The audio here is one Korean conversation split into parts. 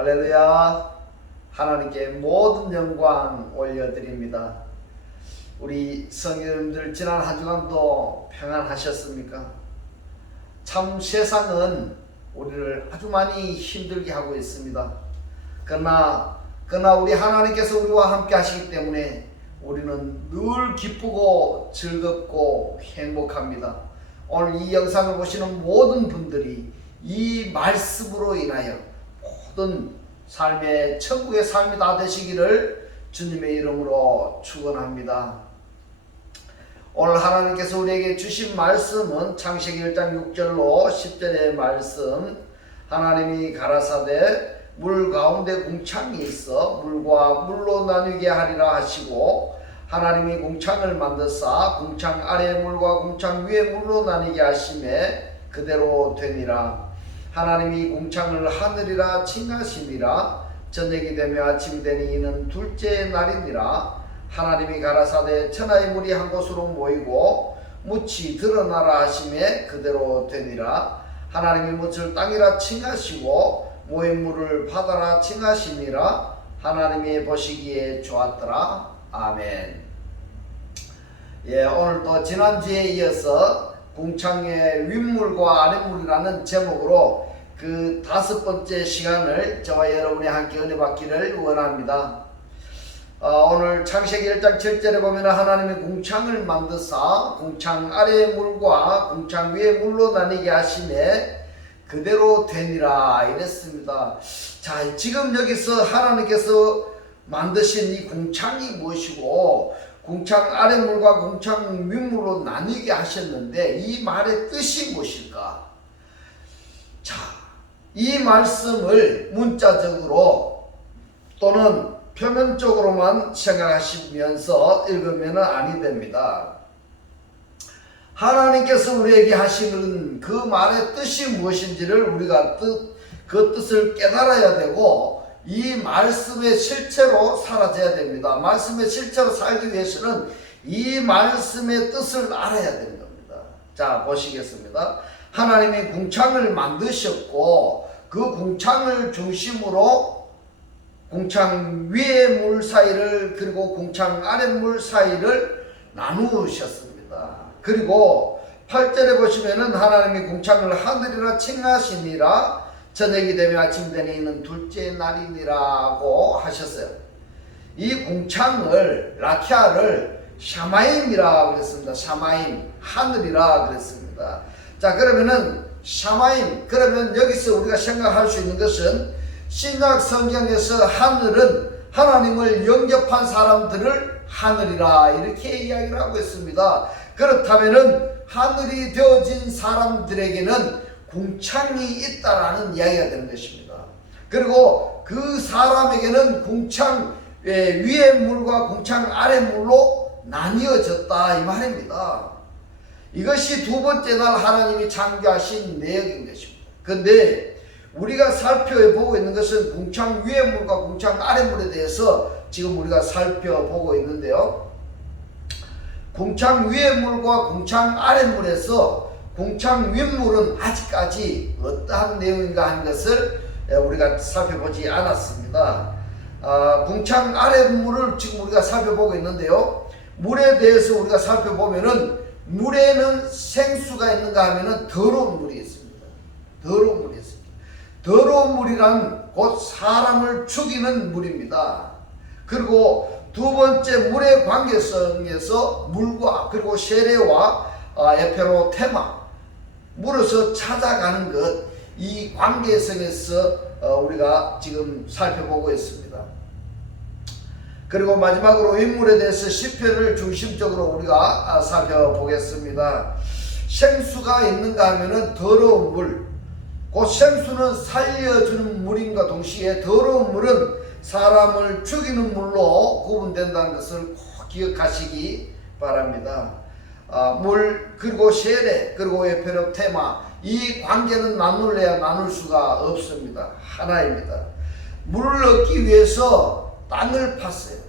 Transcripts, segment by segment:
할렐루야. 하나님께 모든 영광 올려드립니다. 우리 성도님들 지난 한 주간도 평안하셨습니까? 참 세상은 우리를 아주 많이 힘들게 하고 있습니다. 그러나 우리 하나님께서 우리와 함께 하시기 때문에 우리는 늘 기쁘고 즐겁고 행복합니다. 오늘 이 영상을 보시는 모든 분들이 이 말씀으로 인하여 모든 삶의 천국의 삶이 다 되시기를 주님의 이름으로 축원합니다. 오늘 하나님께서 우리에게 주신 말씀은 창세기 1장 6절로 10절의 말씀. 하나님이 가라사대 물 가운데 궁창이 있어 물과 물로 나뉘게 하리라 하시고, 하나님이 궁창을 만드사 궁창 아래 물과 궁창 위에 물로 나뉘게 하심에 그대로 되니라. 하나님이 궁창을 하늘이라 칭하심이라. 저녁이 되며 아침이 되니 이는 둘째 날이니라. 하나님이 가라사대 천하의 물이 한 곳으로 모이고 묻이 드러나라 하심에 그대로 되니라. 하나님이 묻을 땅이라 칭하시고 모인 물을 바다라 칭하심이라. 하나님이 보시기에 좋았더라. 아멘. 오늘도 지난주에 이어서 궁창의 윗물과 아랫물이라는 제목으로 그 5번째 시간을 저와 여러분이 함께 은혜 받기를 원합니다. 오늘 창세기 1장 7절에 보면 하나님이 궁창을 만드사 궁창 아래의 물과 궁창 위의 물로 나뉘게 하심에 그대로 되니라 이랬습니다. 자, 지금 여기서 하나님께서 만드신 이 궁창이 무엇이고 궁창 아랫물과 궁창 윗물로 나뉘게 하셨는데 이 말의 뜻이 무엇일까? 자, 이 말씀을 문자적으로 또는 표면적으로만 생각하시면서 읽으면 아니 됩니다. 하나님께서 우리에게 하시는 그 말의 뜻이 무엇인지를 우리가 그 뜻을 깨달아야 되고 이 말씀의 실체로 살아져야 됩니다. 말씀의 실체로 살기 위해서는 이 말씀의 뜻을 알아야 되는 겁니다. 자, 보시겠습니다. 하나님이 궁창을 만드셨고 그 궁창을 중심으로 궁창 위의 물 사이를 그리고 궁창 아래 물 사이를 나누셨습니다. 그리고 8절에 보시면은 하나님이 궁창을 하늘이라 칭하시니라. 저녁이 되면 아침이 되니 이는 둘째 날이니라고 하셨어요. 이 궁창을 라키아를 샤마임이라 그랬습니다. 샤마임, 하늘이라 그랬습니다. 자, 그러면은 샤마임, 그러면 여기서 우리가 생각할 수 있는 것은 신약 성경에서 하늘은 하나님을 영접한 사람들을 하늘이라 이렇게 이야기를 하고 있습니다. 그렇다면은 하늘이 되어진 사람들에게는 궁창이 있다라는 이야기가 되는 것입니다. 그리고 그 사람에게는 궁창 위의 물과 궁창 아래 물로 나뉘어졌다 이 말입니다. 이것이 두 번째 날 하나님이 창조하신 내역인 것입니다. 그런데 우리가 살펴보고 있는 것은 궁창 위의 물과 궁창 아래 물에 대해서 지금 우리가 살펴보고 있는데요. 궁창 위의 물과 궁창 아래 물에서 궁창 윗물은 아직까지 어떠한 내용인가 하는 것을 우리가 살펴보지 않았습니다. 궁창 아랫물을 지금 우리가 살펴보고 있는데요. 물에 대해서 우리가 살펴보면은 물에는 생수가 있는가 하면은 더러운 물이 있습니다. 더러운 물이 있습니다. 더러운 물이란 곧 사람을 죽이는 물입니다. 그리고 두 번째 물의 관계성에서 물과 그리고 세례와 에페로테마 물에서 찾아가는 것, 이 관계성에서 우리가 지금 살펴보고 있습니다. 그리고 마지막으로 윗물에 대해서 시편을 중심적으로 우리가 살펴보겠습니다. 생수가 있는가 하면은 더러운 물, 그 생수는 살려주는 물인과 동시에 더러운 물은 사람을 죽이는 물로 구분된다는 것을 꼭 기억하시기 바랍니다. 물 그리고 세례 그리고 에페로테마 이 관계는 나눌래야 나눌 수가 없습니다. 하나입니다. 물을 얻기 위해서 땅을 팠어요.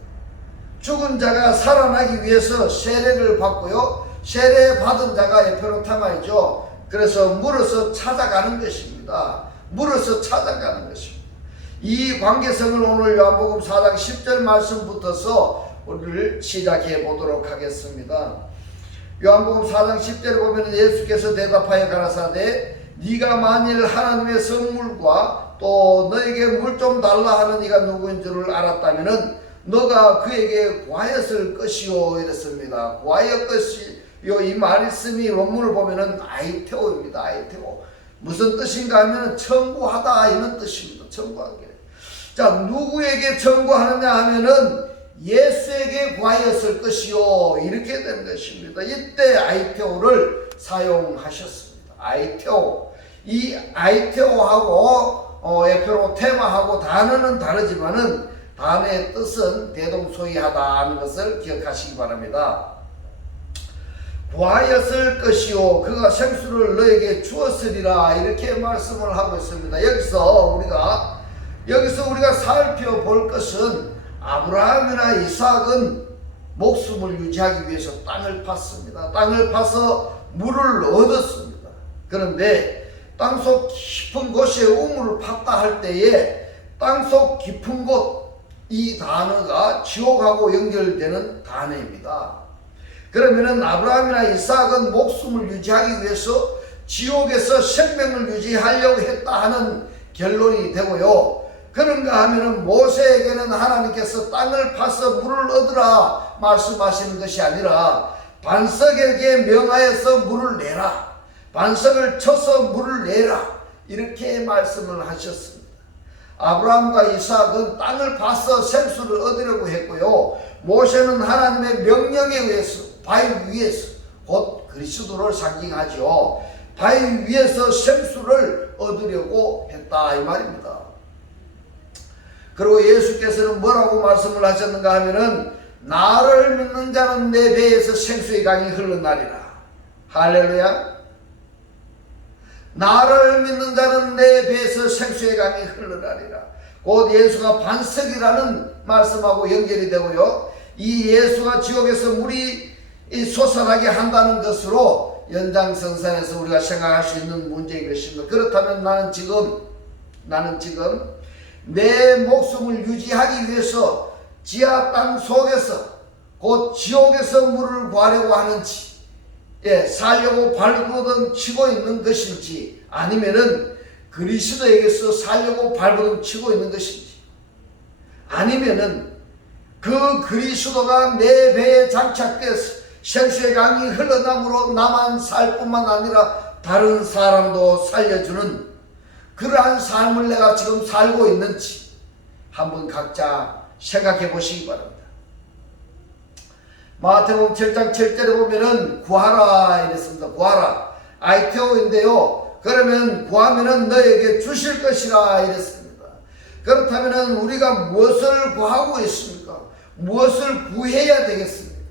죽은 자가 살아나기 위해서 세례를 받고요. 세례 받은 자가 에페로테마이죠. 그래서 물어서 찾아가는 것입니다. 물어서 찾아가는 것입니다. 이 관계성을 오늘 요한복음 4장 10절 말씀부터서 오늘 시작해 보도록 하겠습니다. 요한복음 4장 10절에 보면 예수께서 대답하여 가라사대 네가 만일 하나님의 선물과 또 너에게 물 좀 달라 하는 이가 누구인 줄을 알았다면은 너가 그에게 구하였을 것이요 이랬습니다. 구하였 것이요 이 말씀이 원문을 보면은 아이테오입니다. 아이테오. 무슨 뜻인가 하면 청구하다 이런 뜻입니다. 청구하는 게. 자, 누구에게 청구하느냐 하면은 예수에게 구하였을 것이요 이렇게 되는 것입니다. 이때 아이테오를 사용하셨습니다. 아이테오. 이 아이테오하고 에페로테마하고 단어는 다르지만은 단어의 뜻은 대동소이하다 하는 것을 기억하시기 바랍니다. 구하였을 것이요 그가 생수를 너에게 주었으리라 이렇게 말씀을 하고 있습니다. 여기서 우리가 살펴볼 것은 아브라함이나 이삭은 목숨을 유지하기 위해서 땅을 팠습니다. 땅을 파서 물을 얻었습니다. 그런데 땅속 깊은 곳에 우물을 팠다 할 때에 땅속 깊은 곳 이 단어가 지옥하고 연결되는 단어입니다. 그러면은 아브라함이나 이삭은 목숨을 유지하기 위해서 지옥에서 생명을 유지하려고 했다 하는 결론이 되고요. 그런가 하면은 모세에게는 하나님께서 땅을 파서 물을 얻으라 말씀하시는 것이 아니라 반석에게 명하여서 물을 내라. 반석을 쳐서 물을 내라. 이렇게 말씀을 하셨습니다. 아브라함과 이삭은 땅을 파서 생수를 얻으려고 했고요. 모세는 하나님의 명령에 의해서 바위 위에서 곧 그리스도를 상징하죠. 바위 위에서 생수를 얻으려고 했다 이 말입니다. 그리고 예수께서는 뭐라고 말씀을 하셨는가 하면은 나를 믿는 자는 내 배에서 생수의 강이 흘러나리라. 할렐루야. 나를 믿는 자는 내 배에서 생수의 강이 흘러나리라. 곧 예수가 반석이라는 말씀하고 연결이 되고요. 이 예수가 지옥에서 물이 솟아나게 한다는 것으로 연장선상에서 우리가 생각할 수 있는 문제인 것입니다. 그렇다면 나는 지금 내 목숨을 유지하기 위해서 지하 땅 속에서 곧 지옥에서 물을 구하려고 하는지 살려고 발버둥 치고 있는 것인지 아니면은 그리스도에게서 살려고 발버둥 치고 있는 것인지 아니면은 그 그리스도가 내 배에 장착돼서 생수의 강이 흘러남으로 나만 살 뿐만 아니라 다른 사람도 살려주는 그러한 삶을 내가 지금 살고 있는지 한번 각자 생각해 보시기 바랍니다. 마태복음 7장 7절에 보면은 구하라 이랬습니다. 구하라. 아이테오인데요. 그러면 구하면은 너에게 주실 것이라 이랬습니다. 그렇다면은 우리가 무엇을 구하고 있습니까? 무엇을 구해야 되겠습니까?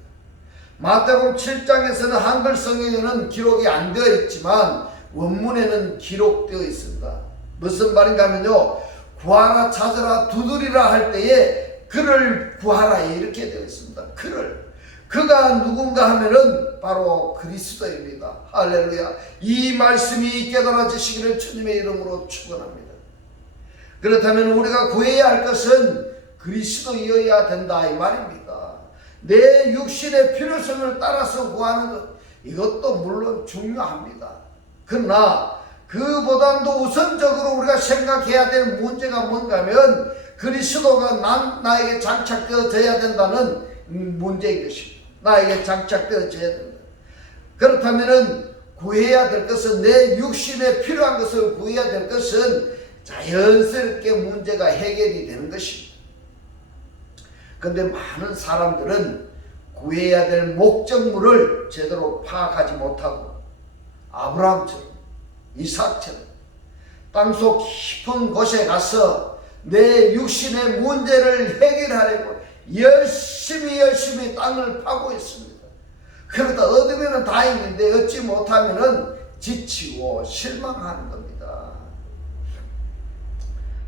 마태복음 7장에서는 한글 성경에는 기록이 안 되어 있지만 원문에는 기록되어 있습니다. 무슨 말인가 하면요. 구하라 찾으라 두드리라 할 때에 그를 구하라 이렇게 되어 있습니다. 그가 누군가 하면은 바로 그리스도입니다. 할렐루야. 이 말씀이 깨달아지시기를 주님의 이름으로 축원합니다. 그렇다면 우리가 구해야 할 것은 그리스도이어야 된다 이 말입니다. 내 육신의 필요성을 따라서 구하는 것 이것도 물론 중요합니다. 그러나 그보다도 우선적으로 우리가 생각해야 될 문제가 뭔가 하면 그리스도가 나에게 장착되어져야 된다는 문제인 것입니다. 나에게 장착되어져야 된다. 그렇다면 구해야 될 것은 내 육신에 필요한 것을 구해야 될 것은 자연스럽게 문제가 해결이 되는 것입니다. 그런데 많은 사람들은 구해야 될 목적물을 제대로 파악하지 못하고 아브라함처럼 이삭처럼 땅속 깊은 곳에 가서 내 육신의 문제를 해결하려고 열심히 땅을 파고 있습니다. 그러다 얻으면 다행인데 얻지 못하면 지치고 실망하는 겁니다.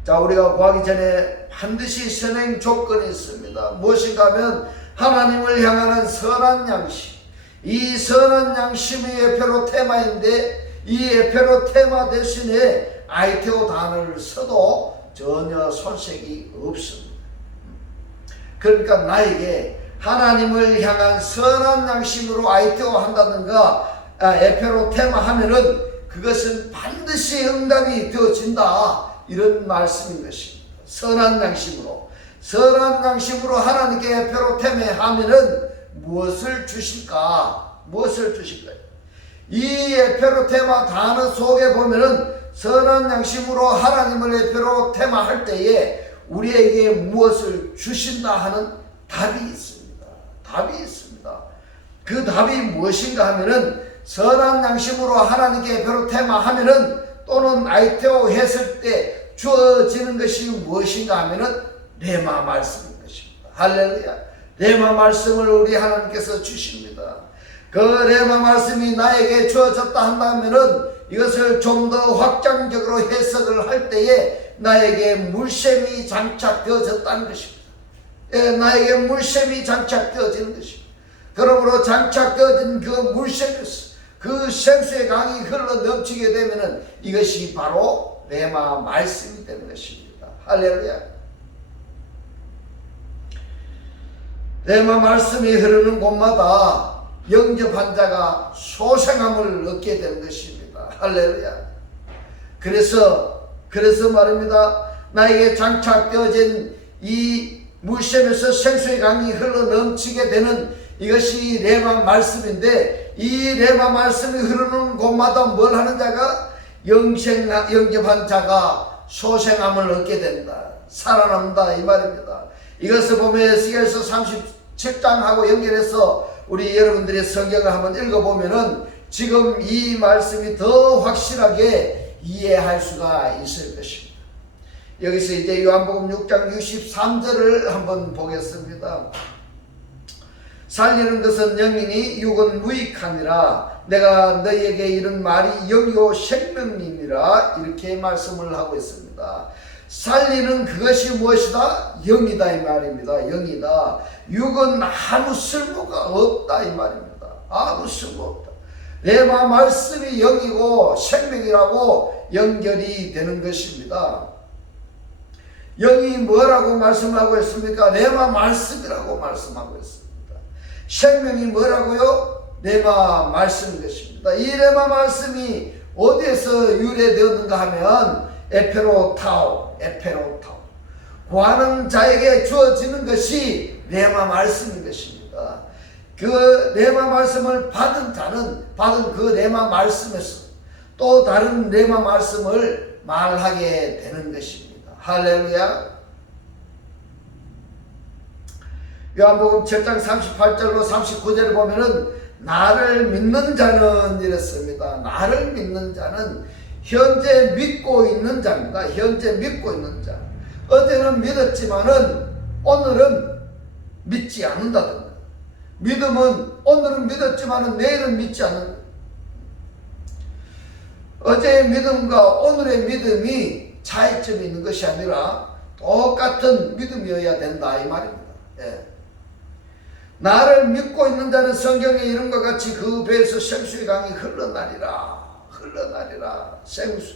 자, 우리가 구하기 전에 반드시 선행 조건이 있습니다. 무엇인가 하면 하나님을 향하는 선한 양심. 이 선한 양심이 에페로테마인데 이 에페로테마 대신에 아이테오 단어를 써도 전혀 손색이 없습니다. 그러니까 나에게 하나님을 향한 선한 양심으로 아이테오 한다든가 에페로테마 하면은 그것은 반드시 응답이 되어진다, 이런 말씀인 것입니다. 선한 양심으로 하나님께 에페로테메 하면은 무엇을 주실까? 이 에페로테마 단어 속에 보면은 선한 양심으로 하나님을 에페로테마 할 때에 우리에게 무엇을 주신다 하는 답이 있습니다. 그 답이 무엇인가 하면은 선한 양심으로 하나님께 에페로테마 하면은 또는 아이테오 했을 때 주어지는 것이 무엇인가 하면은 레마 말씀인 것입니다. 할렐루야. 레마 말씀을 우리 하나님께서 주십니다. 그 레마 말씀이 나에게 주어졌다 한다면은 이것을 좀 더 확장적으로 해석을 할 때에 나에게 물샘이 장착되어졌다는 것입니다. 나에게 물샘이 장착되어지는 것입니다. 그러므로 장착되어진 그 물샘에서 그 생수의 강이 흘러 넘치게 되면은 이것이 바로 레마 말씀이 되는 것입니다. 할렐루야. 레마 말씀이 흐르는 곳마다 영접한 자가 소생함을 얻게 되는 것입니다. 할렐루야. 그래서 말입니다. 나에게 장착되어진 이 물샘에서 생수의 강이 흘러 넘치게 되는 이것이 레마 말씀인데, 이 레마 말씀이 흐르는 곳마다 뭘 하는 자가 영접한 자가 소생함을 얻게 된다, 살아난다, 이 말입니다. 이것을 보면 에스겔서 37장하고 연결해서 우리 여러분들의 성경을 한번 읽어보면은 지금 이 말씀이 더 확실하게 이해할 수가 있을 것입니다. 여기서 이제 요한복음 6장 63절을 한번 보겠습니다. 살리는 것은 영이니 육은 무익하니라. 내가 너희에게 이런 말이 영이요 생명이니라. 이렇게 말씀을 하고 있습니다. 살리는 그것이 무엇이다? 영이다, 이 말입니다. 영이다. 육은 아무 쓸모가 없다, 이 말입니다. 아무 쓸모 없다. 레마 말씀이 영이고 생명이라고 연결이 되는 것입니다. 영이 뭐라고 말씀하고 있습니까? 레마 말씀이라고 말씀하고 있습니다. 생명이 뭐라고요? 레마 말씀인 것입니다. 이 레마 말씀이 어디에서 유래되었는가 하면 에페로타오. 구하는 자에게 주어지는 것이 레마 말씀인 것입니다. 그 레마 말씀을 받은 자는 받은 그 레마 말씀에서 또 다른 레마 말씀을 말하게 되는 것입니다. 할렐루야. 요한복음 7장 38절로 39절을 보면은 나를 믿는 자는 이랬습니다. 나를 믿는 자는 현재 믿고 있는 자입니다. 현재 믿고 있는 자. 어제는 믿었지만은 오늘은 믿지 않는다든가. 믿음은 오늘은 믿었지만은 내일은 믿지 않는다. 어제의 믿음과 오늘의 믿음이 차이점이 있는 것이 아니라 똑같은 믿음이어야 된다, 이 말입니다. 예. 나를 믿고 있는 자는 성경에 이런 것 같이 그 배에서 생수의 강이 흘러나리라. 생수.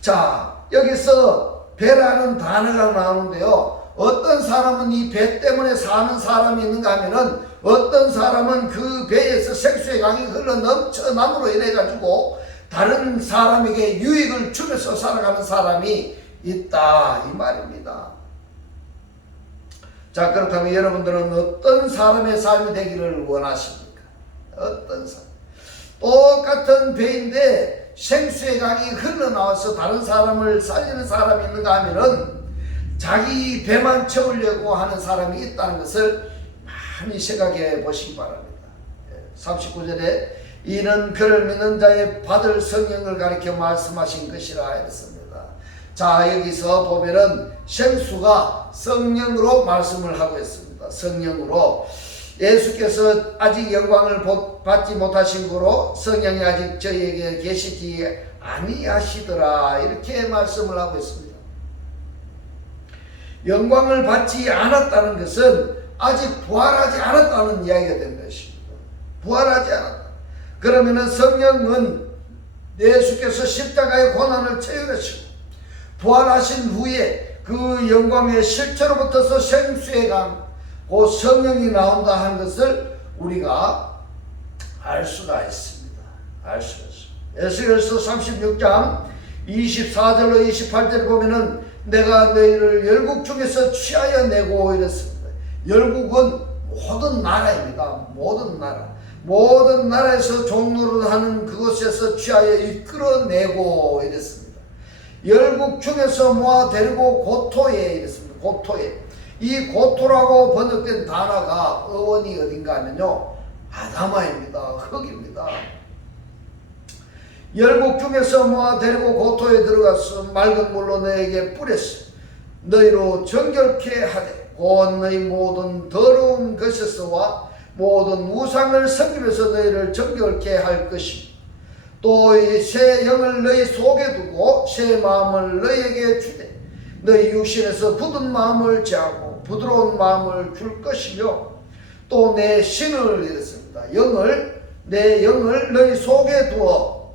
자, 여기서 배라는 단어가 나오는데요. 어떤 사람은 이 배 때문에 사는 사람이 있는가 하면은 어떤 사람은 그 배에서 생수의 강이 흘러 넘쳐남으로 인해 가지고 다른 사람에게 유익을 주면서 살아가는 사람이 있다, 이 말입니다. 자, 그렇다면 여러분들은 어떤 사람의 삶이 되기를 원하십니까? 어떤 사람? 똑같은 배인데 생수의 강이 흘러나와서 다른 사람을 살리는 사람이 있는가 하면은 자기 배만 채우려고 하는 사람이 있다는 것을 많이 생각해 보시기 바랍니다. 39절에 이는 그를 믿는 자의 받을 성령을 가리켜 말씀하신 것이라 했습니다. 자, 여기서 보면은 생수가 성령으로 말씀을 하고 있습니다. 성령으로. 예수께서 아직 영광을 받지 못하신 거로 성령이 아직 저희에게 계시지 아니하시더라. 이렇게 말씀을 하고 있습니다. 영광을 받지 않았다는 것은 아직 부활하지 않았다는 이야기가 된 것입니다. 부활하지 않았다. 그러면은 성령은 예수께서 십자가의 고난을 체험하시고 부활하신 후에 그 영광의 실체로부터서 생수의 강, 그 성령이 나온다 하는 것을 우리가 알 수가 있습니다. 알 수가 있습니다. 에스겔서 36장 24절로 28절에 보면은 내가 너희를 열국 중에서 취하여 내고 이랬습니다. 열국은 모든 나라입니다. 모든 나라. 모든 나라에서 종노릇 하는 그곳에서 취하여 이끌어내고 이랬습니다. 열국 중에서 모아 데리고 고토에 이랬습니다. 고토에. 이 고토라고 번역된 단어가 어원이 어딘가 하면요, 아다마입니다. 흙입니다. 열국 중에서 모아 데리고 고토에 들어가서 맑은 물로 너에게 뿌렸어. 너희로 정결케 하되 곧 너희 모든 더러운 것에서와 모든 우상을 섬기면서 너희를 정결케 할 것이며 또 새 영을 너희 속에 두고 새 마음을 너희에게 주되 너희 육신에서 굳은 마음을 제하고 부드러운 마음을 줄 것이며 또 내 신을 이랬습니다. 내 영을 너희 속에 두어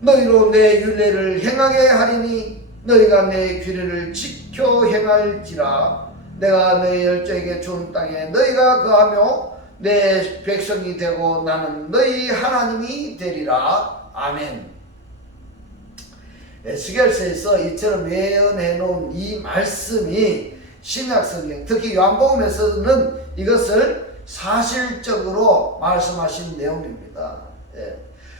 너희로 내 율례를 행하게 하리니 너희가 내 규례를 지켜 행할지라. 내가 너희 열조에게 준 땅에 너희가 거하며 내 백성이 되고 나는 너희 하나님이 되리라. 아멘. 에스겔서에서 이처럼 예언해 놓은 이 말씀이 신약성경, 특히 요한복음에서는 이것을 사실적으로 말씀하신 내용입니다. 예.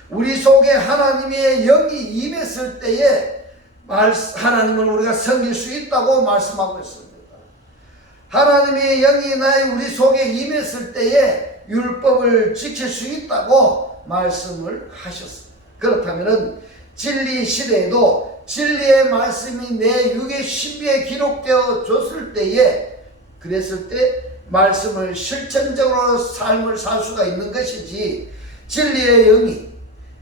우리 속에 하나님의 영이 임했을 때에 하나님을 우리가 섬길 수 있다고 말씀하고 있습니다. 하나님의 영이 나의 우리 속에 임했을 때에 율법을 지킬 수 있다고 말씀을 하셨습니다. 그렇다면 진리 시대에도 진리의 말씀이 내 육의 신비에 기록되어 줬을 때에, 그랬을 때 말씀을 실천적으로 삶을 살 수가 있는 것이지, 진리의 영이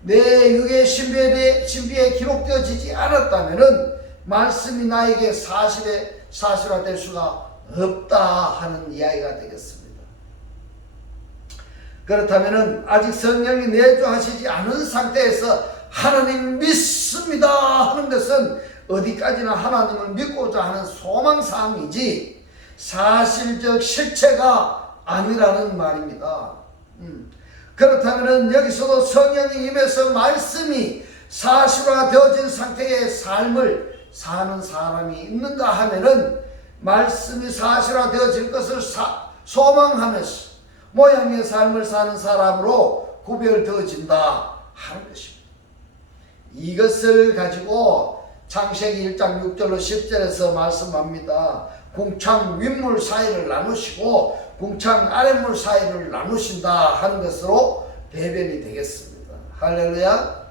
내 육의 신비에 기록되어지지 않았다면 말씀이 나에게 사실화될 수가 없다 하는 이야기가 되겠습니다. 그렇다면 아직 성령이 내주하시지 않은 상태에서 하나님 믿습니다 하는 것은 어디까지나 하나님을 믿고자 하는 소망사항이지 사실적 실체가 아니라는 말입니다. 그렇다면 여기서도 성령이 임해서 말씀이 사실화되어진 상태의 삶을 사는 사람이 있는가 하면은 말씀이 사실화되어질 것을 소망하면서 모양의 삶을 사는 사람으로 구별되어진다 하는 것입니다. 이것을 가지고 창세기 1장 6절로 10절에서 말씀합니다. 궁창 윗물 사이를 나누시고 궁창 아랫물 사이를 나누신다 하는 것으로 대변이 되겠습니다. 할렐루야.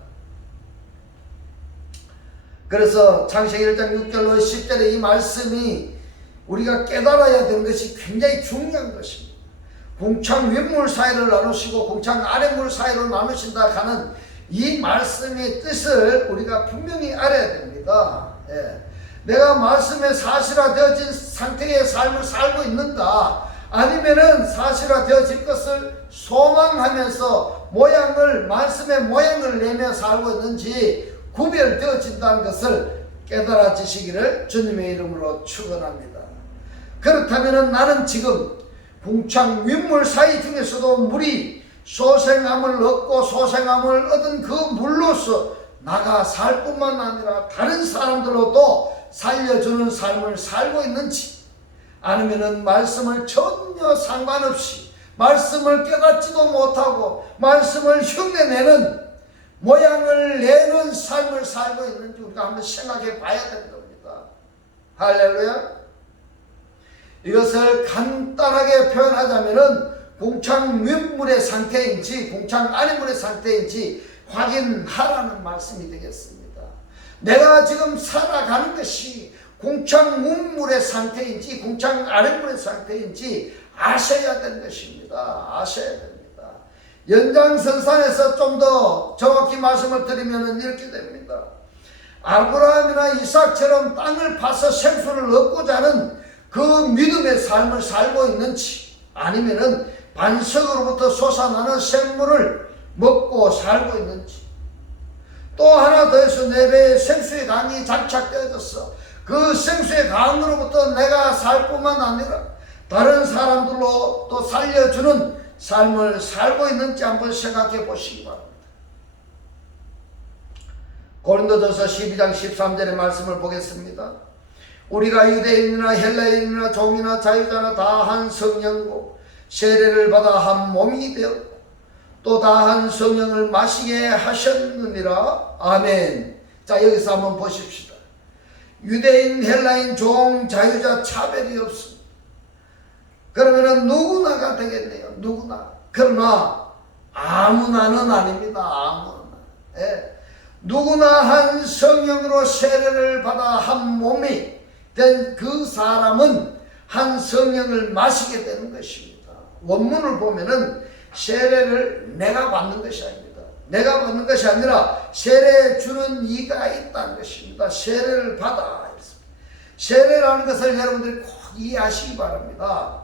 그래서 창세기 1장 6절로 10절의 이 말씀이 우리가 깨달아야 되는 것이 굉장히 중요한 것입니다. 궁창 윗물 사이를 나누시고 궁창 아랫물 사이로 나누신다 하는 이 말씀의 뜻을 우리가 분명히 알아야 됩니다. 예. 내가 말씀에 사실화되어진 상태의 삶을 살고 있는가, 아니면은 사실화되어질 것을 소망하면서 말씀의 모양을 내며 살고 있는지 구별되어진다는 것을 깨달아지시기를 주님의 이름으로 축원합니다. 그렇다면 나는 지금 궁창 윗물 사이 중에서도 물이 소생함을 얻고 소생함을 얻은 그 물로서 나가 살 뿐만 아니라 다른 사람들로도 살려주는 삶을 살고 있는지, 아니면은 말씀을 전혀 상관없이 말씀을 깨닫지도 못하고 말씀을 흉내내는 모양을 내는 삶을 살고 있는지 우리가 한번 생각해 봐야 되는 겁니다. 할렐루야. 이것을 간단하게 표현하자면은 궁창 윗물의 상태인지 궁창 아랫물의 상태인지 확인하라는 말씀이 되겠습니다. 내가 지금 살아가는 것이 궁창 윗물의 상태인지 궁창 아랫물의 상태인지 아셔야 되는 것입니다. 아셔야 됩니다. 연장선상에서 좀 더 정확히 말씀을 드리면 이렇게 됩니다. 아브라함이나 이삭처럼 땅을 파서 생수를 얻고자 하는 그 믿음의 삶을 살고 있는지, 아니면은 반석으로부터 솟아나는 샘물을 먹고 살고 있는지, 또 하나 더해서 내 배에 생수의 강이 장착되어졌어. 그 생수의 강으로부터 내가 살 뿐만 아니라 다른 사람들로 또 살려주는 삶을 살고 있는지 한번 생각해 보시기 바랍니다. 고린도전서 12장 13절의 말씀을 보겠습니다. 우리가 유대인이나 헬라인이나 종이나 자유자나 다 한 성령으로 세례를 받아 한 몸이 되었고 또 다 한 성령을 마시게 하셨느니라. 아멘. 자, 여기서 한번 보십시다. 유대인, 헬라인, 종, 자유자 차별이 없습니다. 그러면은 누구나가 되겠네요. 누구나. 그러나 아무나는 아닙니다. 아무나. 예. 누구나 한 성령으로 세례를 받아 한 몸이 된 그 사람은 한 성령을 마시게 되는 것입니다. 원문을 보면은 세례를 내가 받는 것이 아닙니다. 내가 받는 것이 아니라 세례 주는 이가 있다는 것입니다. 세례를 받아. 세례라는 것을 여러분들이 꼭 이해하시기 바랍니다.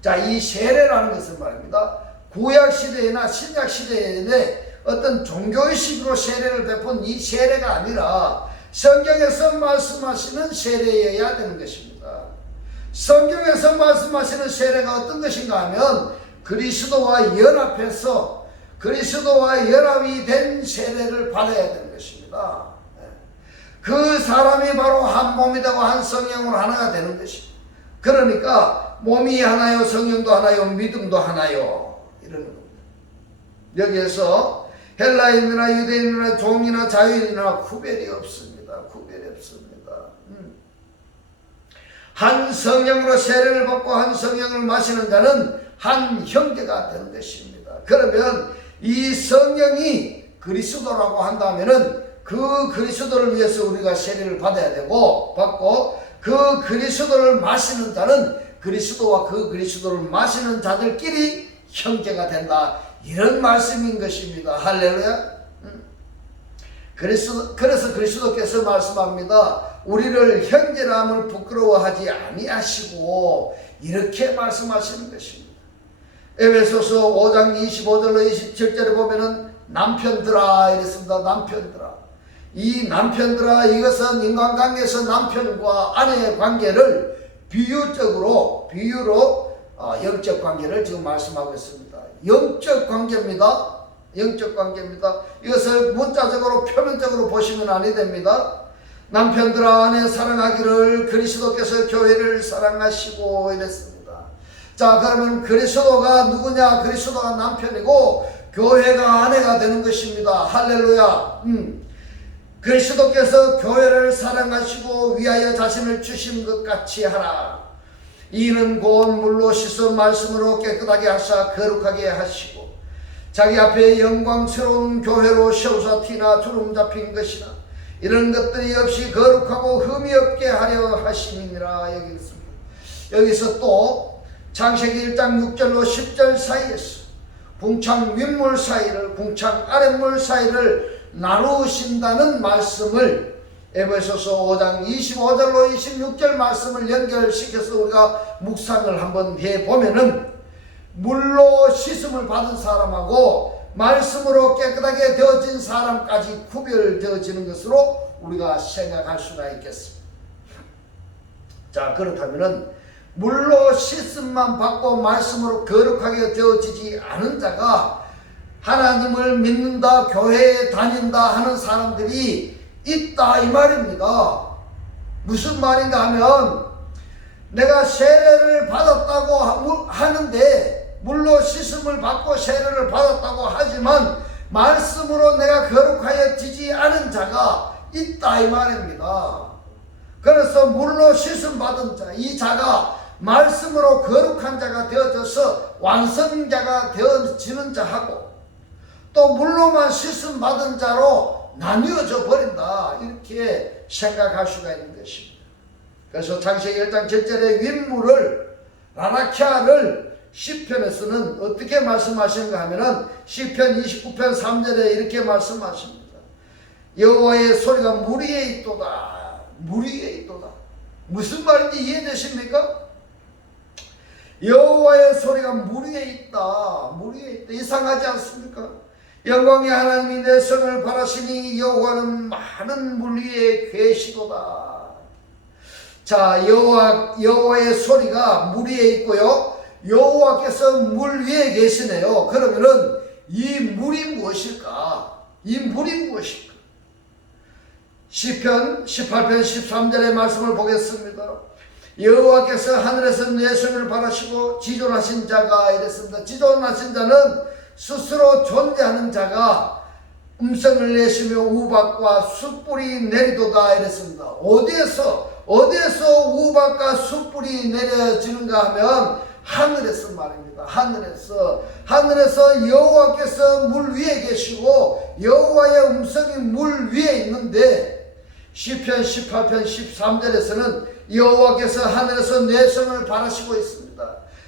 자, 이 세례라는 것은 말입니다. 구약 시대나 신약 시대에 어떤 종교의식으로 세례를 베푼 이 세례가 아니라 성경에서 말씀하시는 세례여야 되는 것입니다. 성경에서 말씀하시는 세례가 어떤 것인가 하면 그리스도와 연합해서 그리스도와 연합이 된 세례를 받아야 되는 것입니다. 그 사람이 바로 한 몸이 되고 한 성령으로 하나가 되는 것입니다. 그러니까 몸이 하나요, 성령도 하나요, 믿음도 하나요, 이러는 겁니다. 여기에서 헬라인이나 유대인이나 종이나 자유인이나 구별이 없습니다. 구별이 없습니다. 한 성령으로 세례를 받고 한 성령을 마시는 자는 한 형제가 되는 것입니다. 그러면 이 성령이 그리스도라고 한다면은 그 그리스도를 위해서 우리가 세례를 받아야 되고 받고 그 그리스도를 마시는 자는 그리스도와 그 그리스도를 마시는 자들끼리 형제가 된다. 이런 말씀인 것입니다. 할렐루야. 그래서 그리스도께서 말씀합니다. 우리를 형제라함을 부끄러워하지 아니하시고 이렇게 말씀하시는 것입니다. 에베소서 5장 25절로 27절에 보면은 남편들아 이랬습니다. 남편들아. 이 남편들아, 이것은 인간관계에서 남편과 아내의 관계를 비유로 영적 관계를 지금 말씀하고 있습니다. 영적 관계입니다. 영적 관계입니다. 이것을 문자적으로 표면적으로 보시면 아니 됩니다. 남편들아 아내 사랑하기를 그리스도께서 교회를 사랑하시고 이랬습니다. 자, 그러면 그리스도가 누구냐? 그리스도가 남편이고 교회가 아내가 되는 것입니다. 할렐루야. 그리스도께서 교회를 사랑하시고 위하여 자신을 주신 것 같이 하라. 이는 고운 물로 씻어 말씀으로 깨끗하게 하사 거룩하게 하시고 자기 앞에 영광스러운 교회로 세우사 티나 주름 잡힌 것이나 이런 것들이 없이 거룩하고 흠이 없게 하려 하심이니라. 여기 있습니다. 여기서 또 창세기 1장 6절로 10절 사이에서 궁창 윗물 사이를 궁창 아랫물 사이를 나누신다는 말씀을 에베소서 5장 25절로 26절 말씀을 연결시켜서 우리가 묵상을 한번 해보면은 물로 씻음을 받은 사람하고 말씀으로 깨끗하게 되어진 사람까지 구별되어지는 것으로 우리가 생각할 수가 있겠습니다. 자, 그렇다면은 물로 씻음만 받고 말씀으로 거룩하게 되어지지 않은 자가 하나님을 믿는다, 교회에 다닌다 하는 사람들이 있다 이 말입니다. 무슨 말인가 하면 내가 세례를 받았다고 하는데 물로 씻음을 받고 세례를 받았다고 하지만 말씀으로 내가 거룩하여지지 않은 자가 있다 이 말입니다. 그래서 물로 씻음 받은 자, 이 자가 말씀으로 거룩한 자가 되어져서 완성자가 되어지는 자하고 또 물로만 씻음 받은 자로 나뉘어져 버린다, 이렇게 생각할 수가 있는 것입니다. 그래서 창세기 1장 7절에 윗물을 라라키아를 시편에서는 어떻게 말씀하시는가 하면은 시편 29편 3절에 이렇게 말씀하십니다. 여호와의 소리가 물 위에 있도다. 물 위에 있도다. 무슨 말인지 이해되십니까? 여호와의 소리가 물 위에 있다. 물 위에 있다. 이상하지 않습니까? 영광의 하나님이 내 성을 바라시니 여호와는 많은 물 위에 계시도다. 자, 여호와의 소리가 물 위에 있고요, 여호와께서 물 위에 계시네요. 그러면은 이 물이 무엇일까? 이 물이 무엇일까? 시편 18편 13절의 말씀을 보겠습니다. 여호와께서 하늘에서 내 성을 바라시고 지존하신 자가 이랬습니다. 지존하신 자는 스스로 존재하는 자가 음성을 내시며 우박과 숯불이 내리도다 이랬습니다. 어디에서 우박과 숯불이 내려지는가 하면 하늘에서 말입니다. 하늘에서 여호와께서 물 위에 계시고 여호와의 음성이 물 위에 있는데, 시편 18편 13절에서는 여호와께서 하늘에서 내성을 바라시고 있습니다.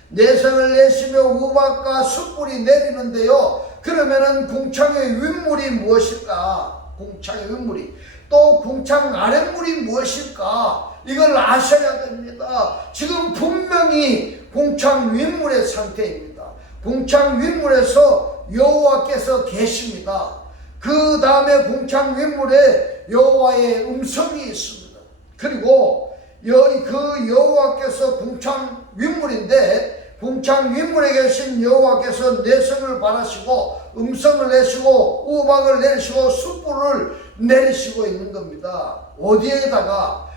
내성을 내시며 우박과 숯불이 내리는데요, 그러면은 궁창의 윗물이 무엇일까? 궁창의 윗물이, 또 궁창 아랫물이 무엇일까? 이걸 아셔야 됩니다. 지금 분명히 궁창 윗물의 상태입니다. 궁창 윗물에서 여호와께서 계십니다. 그 다음에 궁창 윗물에 여호와의 음성이 있습니다. 그리고 그 여호와께서 궁창 윗물인데, 궁창 윗물에 계신 여호와께서 내성을 바라시고 음성을 내시고 우박을 내리시고 숯불을 내리시고 있는 겁니다. 어디에다가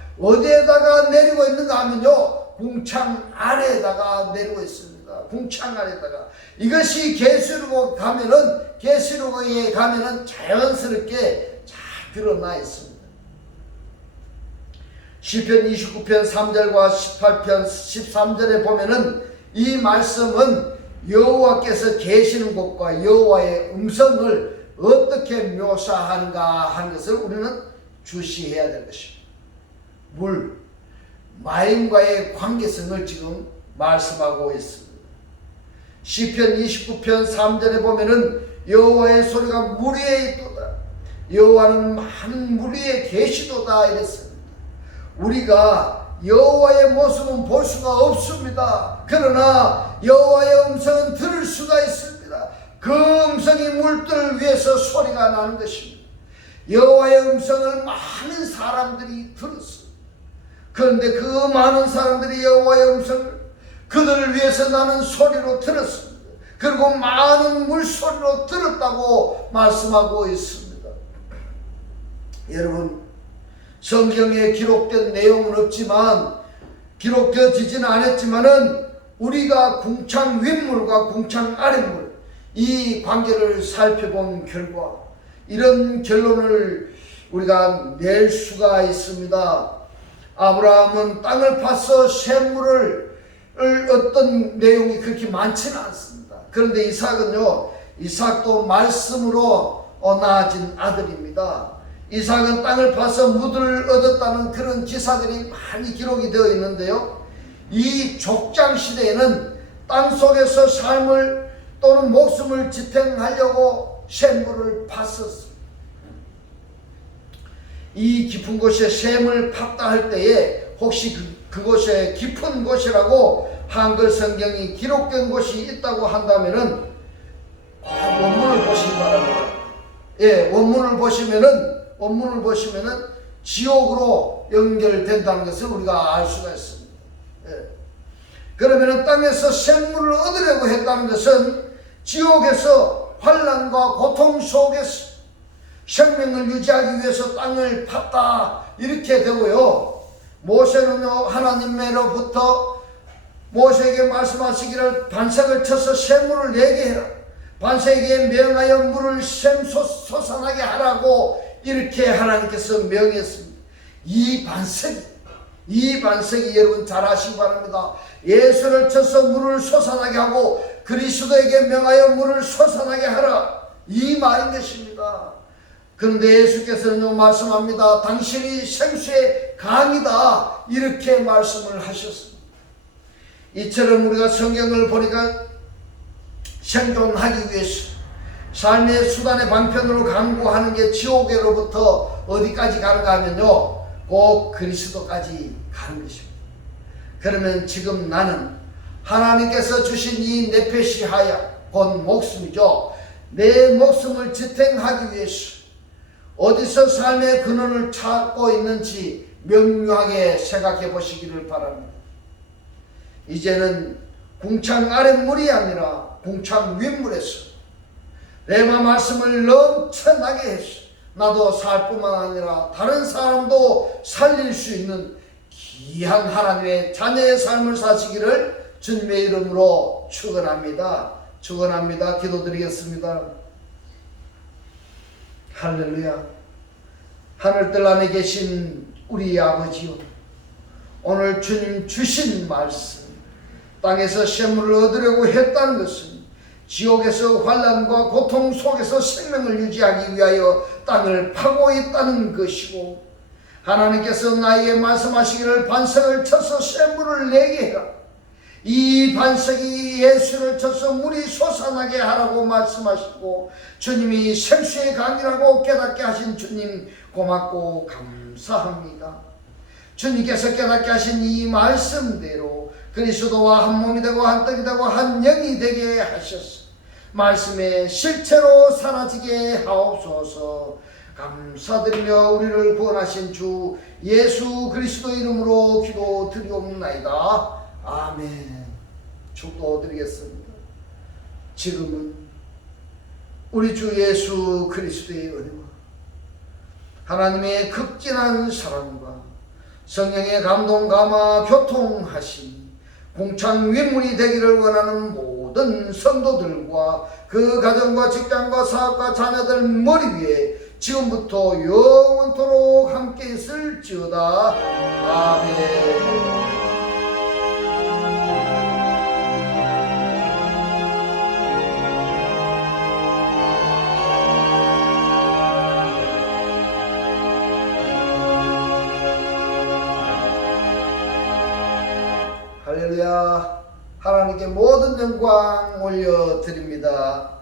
내리고 있는가 하면요, 궁창 아래에다가 내리고 있습니다. 궁창 아래에다가. 이것이 계시록에 가면은 자연스럽게 잘 드러나 있습니다. 시편 29편 3절과 18편 13절에 보면은 이 말씀은 여호와께서 계시는 곳과 여호와의 음성을 어떻게 묘사하는가 하는 것을 우리는 주시해야 될 것입니다. 물, 마임과의 관계성을 지금 말씀하고 있습니다. 시편 29편 3절에 보면은 여호와의 소리가 물 위에 있도다. 여호와는 많은 물 위에 계시도다 이랬습니다. 우리가 여호와의 모습은 볼 수가 없습니다. 그러나 여호와의 음성은 들을 수가 있습니다. 그 음성이 물들 위에서 소리가 나는 것입니다. 여호와의 음성을 많은 사람들이 들었습니다. 그런데 그 많은 사람들이 여호와의 음성을 그들을 위해서 나는 소리로 들었습니다. 그리고 많은 물소리로 들었다고 말씀하고 있습니다. 여러분, 성경에 기록된 내용은 없지만, 기록되어지지는 않았지만은 우리가 궁창 윗물과 궁창 아랫물 이 관계를 살펴본 결과 이런 결론을 우리가 낼 수가 있습니다. 아브라함은 땅을 파서 샘물을 어떤 내용이 그렇게 많지는 않습니다. 그런데 이삭도 말씀으로 낳아진 아들입니다. 이삭은 땅을 파서 무들을 얻었다는 그런 기사들이 많이 기록이 되어 있는데요, 이 족장 시대에는 땅 속에서 삶을 또는 목숨을 지탱하려고 샘물을 팠었습니다. 이 깊은 곳에 샘을 팠다 할 때에 혹시 그곳에 깊은 곳이라고 한글 성경이 기록된 곳이 있다고 한다면은 원문을 보시기 바랍니다. 예, 원문을 보시면은 지옥으로 연결된다는 것을 우리가 알 수가 있습니다. 예. 그러면은 땅에서 생물을 얻으려고 했다는 것은 지옥에서 환난과 고통 속에서 생명을 유지하기 위해서 땅을 팠다 이렇게 되고요, 모세는요 하나님으로부터 모세에게 말씀하시기를 반석을 쳐서 샘물을 내게 해라, 반석에게 명하여 물을 샘솟아나게 하라고 이렇게 하나님께서 명했습니다. 이 반석이 여러분 잘 아시기 바랍니다. 예수를 쳐서 물을 솟아나게 하고 그리스도에게 명하여 물을 솟아나게 하라, 이 말인 것입니다. 그런데 예수께서는 말씀합니다. 당신이 생수의 강이다 이렇게 말씀을 하셨습니다. 이처럼 우리가 성경을 보니까 생존하기 위해서 삶의 수단의 방편으로 강구하는 게 지옥으로부터 어디까지 가는가 하면요, 꼭 그리스도까지 가는 것입니다. 그러면 지금 나는 하나님께서 주신 이 네페시하야 곧 목숨이죠, 내 목숨을 지탱하기 위해서 어디서 삶의 근원을 찾고 있는지 명료하게 생각해 보시기를 바랍니다. 이제는 궁창 아랫물이 아니라 궁창 윗물에서 레마 말씀을 넘쳐나게 해서 나도 살 뿐만 아니라 다른 사람도 살릴 수 있는 귀한 하나님의 자녀의 삶을 사시기를 주님의 이름으로 축원합니다. 축원합니다. 기도드리겠습니다. 할렐루야. 하늘들 안에 계신 우리 아버지요, 오늘 주님 주신 말씀, 땅에서 샘물을 얻으려고 했다는 것은 지옥에서 환난과 고통 속에서 생명을 유지하기 위하여 땅을 파고 있다는 것이고, 하나님께서 나에게 말씀하시기를 반석을 쳐서 샘물을 내게 해라, 이 반석이 예수를 쳐서 물이 솟아나게 하라고 말씀하시고, 주님이 생수의 강이라고 깨닫게 하신 주님 고맙고 감사합니다. 주님께서 깨닫게 하신 이 말씀대로 그리스도와 한 몸이 되고 한 떡이 되고 한 영이 되게 하셔서 말씀의 실체로 사라지게 하옵소서. 감사드리며 우리를 구원하신 주 예수 그리스도 이름으로 기도드리옵나이다. 아멘. 축도드리겠습니다. 지금은 우리 주 예수 그리스도의 은혜와 하나님의 극진한 사랑과 성령의 감동 감화 교통하심, 공창 윗문이 되기를 원하는 모든 성도들과 그 가정과 직장과 사업과 자녀들 머리 위에 지금부터 영원토록 함께 있을지어다. 아멘. 할렐루야. 하나님께 모든 영광 올려드립니다.